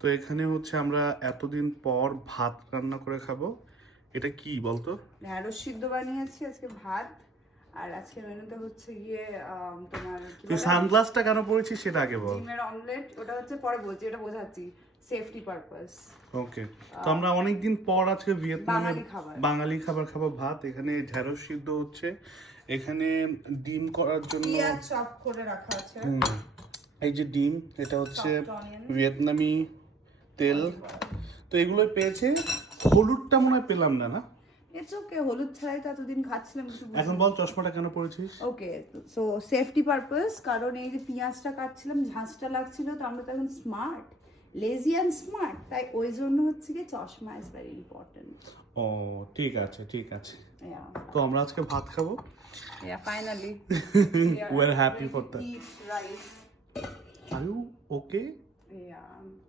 তো এখানে হচ্ছে আমরা এতদিন পর ভাত রান্না করে খাবো। এটা কি বলতো? ঢ্যাঁড়স সিদ্ধ বানিয়েছি আজকে ভাত, আর আজকে মেনুতে হচ্ছে গিয়ে তোমার কি তুই বলে সানগ্লাসটা কেন পরেছিস সেটা আগে বল। ডিমের অমলেট। ওটা হচ্ছে পরে বলছি, এটা বোঝাচ্ছি সেফটি পারপাস। ওকে, তো আমরা অনেকদিন পর আজকে ভিয়েতনামে বাঙালি খাবার খাবো ভাত। এখানে ঢেঁড়স সিদ্ধ হচ্ছে, এখানে ডিম করার জন্য পেঁয়াজ চপ করে রাখা আছে। এই যে ডিম, এটা হচ্ছে Chopped onion, ভিয়েতনামি তেল। তো এগুলো পেয়েছে, হলুদটা মনে হয় পেলাম না। না, ইটস ওকে, হলুদ ছাড়াই তো এতদিন খাচ্ছিলাম কিছু। এখন বল চশমাটা কেন পরেছিস? ওকে, সো সেফটি পারপাস, কারণ এই যে পেঁয়াজটা কাটছিলাম ঝাঁঝটা লাগছিল, তো আমরা তো এখন স্মার্ট, লেজি অ্যান্ড স্মার্ট, তাই ওই জন্য হচ্ছে কি চশমা ইজ ভেরি ইম্পর্টেন্ট। ও ঠিক আছে, ঠিক আছে। তো আমরা আজকে ভাত খাবো। Finally We're happy for that. eat rice. Are you okay? Yeah.